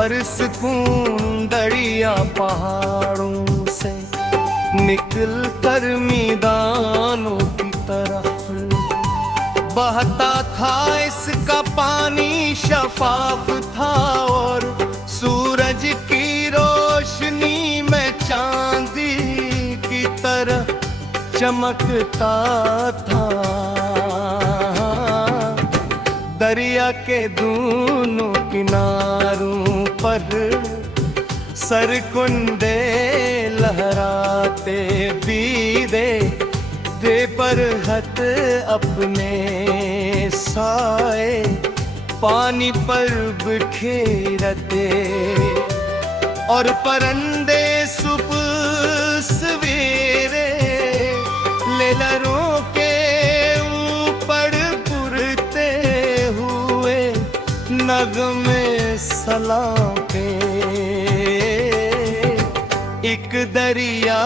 बरसूं दरिया पहाड़ों से निकल कर मैदानों की तरफ। बहता था इसका पानी शफाफ था और सूरज की रोशनी में चांदी की तरह चमकता था। दरिया के दोनों किनारों पर सरकुंडे लहराते बीदे दे पर हत अपने साए पानी पर बिखेरते और परंदे सुबह सवेरे लहरों के ऊपर उड़ते हुए नगमे सलाते। एक दरिया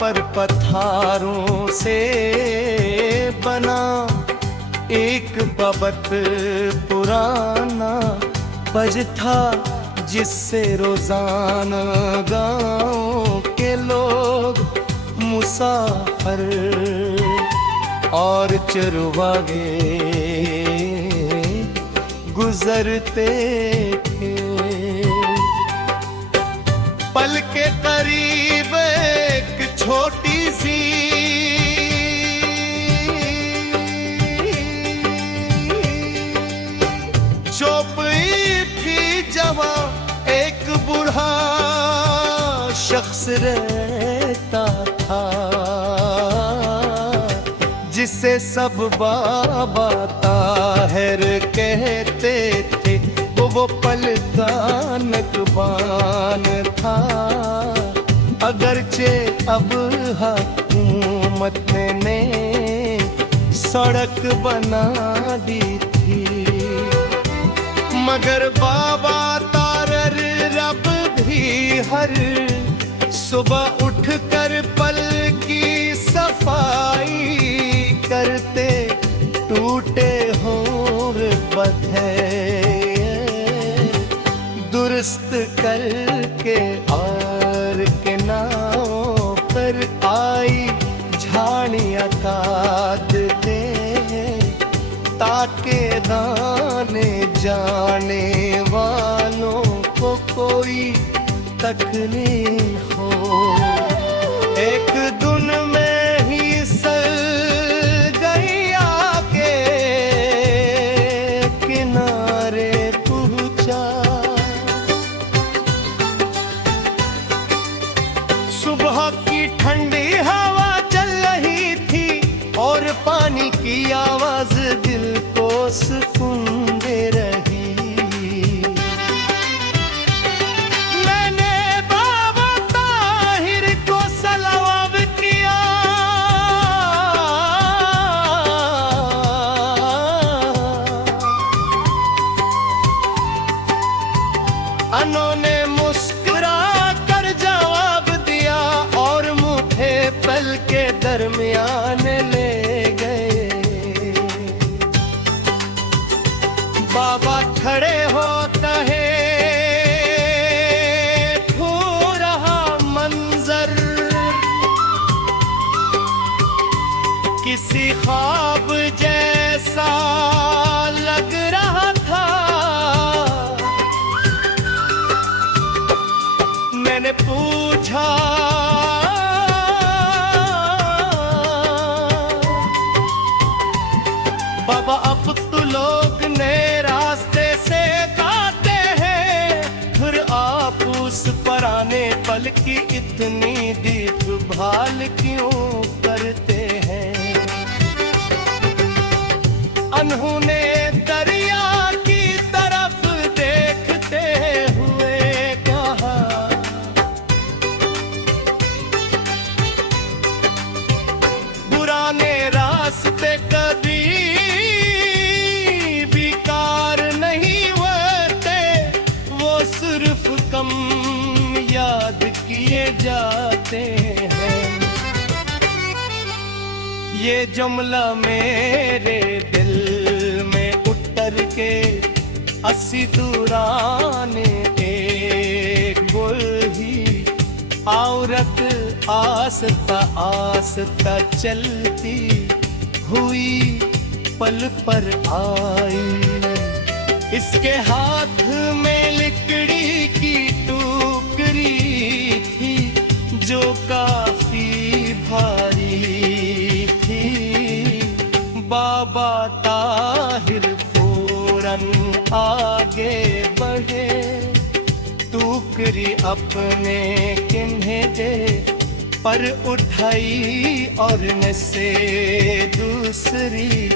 पर पत्थरों से बना एक बबत पुराना बज था जिससे रोजाना गाँव के लोग मुसाफिर और चरवाहे गुजरते थे। पल के करीब एक छोटी सी झोपड़ी थी जहाँ एक बूढ़ा शख्स रहता था जिसे सब बाबा ताहिर कहते थे। वो पलता नकबान था अगरचे अब हुकूमत ने सड़क बना दी थी, मगर बाबा तारर रब भी हर सुबह उठकर पल की सफाई करते। टूटे हों बधे दुरुस्त करके और के नाव पर आई झाड़ियाँ काटते ताकि दाने जाने वालों को कोई तकलीफ हो। एक दिन में ही सर गई आके किनारे पहुंचा। सुबह की ठंडी हवा चल रही थी और पानी की आवाज दिल को सुकून दे रही। उन्होंने मुस्कुरा कर जवाब दिया और मुझे पल के दरमियान ले गए। बाबा खड़े होता है खो रहा मंजर किसी ख्वाब जैसा लग रहा था। मैंने पूछा बाबा अब तो लोग नए रास्ते से गाते हैं, फिर आप उस पुराने पल की इतनी देखभाल क्यों करते हैं। उन्होंने दरिया की तरफ देखते हुए कहा पुराने रास्ते कभी बेकार नहीं होते, वो सिर्फ कम याद किए जाते हैं। ये जुमला मेरे दिल में उतर के असी दुराने औरत आस्ता आस्ता चलती हुई पल पर आई, इसके हाथ में लकड़ी की टोकरी थी जो काफी भारी थी। बाबा ताहिर फौरन आगे बढ़े, टोकरी अपने किन्हे दे पर उठाई और न से दूसरी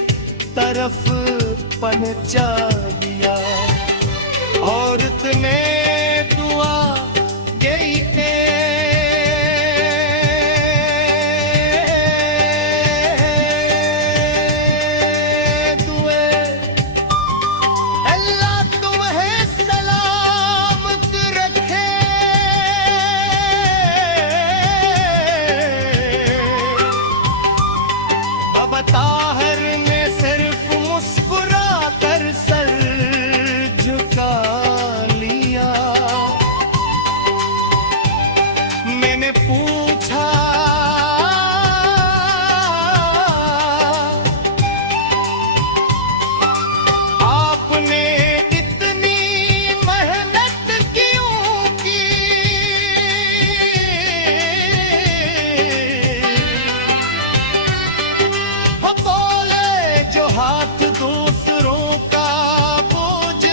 तरफ पहुंचा दिया। औरत ने दुआ गई ताहिर ने सिर्फ मुस्कुरा कर सर झुका लिया। मैंने पूछा आपने इतनी मेहनत क्यों की? हाथ दूसरों का बोझ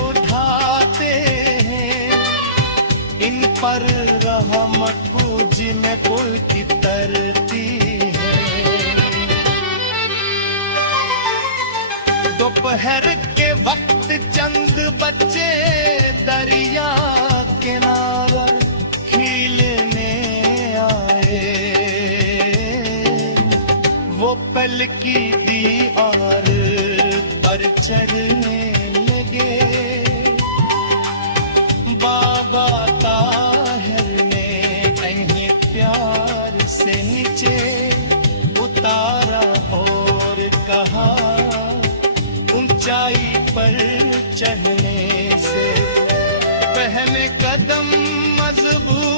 उठाते हैं, इन पर रहमत पूजी में कुल की तरती है। दोपहर के वक्त चंद बच्चे दरिया किनारा खेलने आए, वो पल की दीवार पर चढ़ने लगे। बाबा ताहिर ने कहीं प्यार से नीचे उतारा और कहा, ऊंचाई पर चढ़ने से पहले कदम मजबूत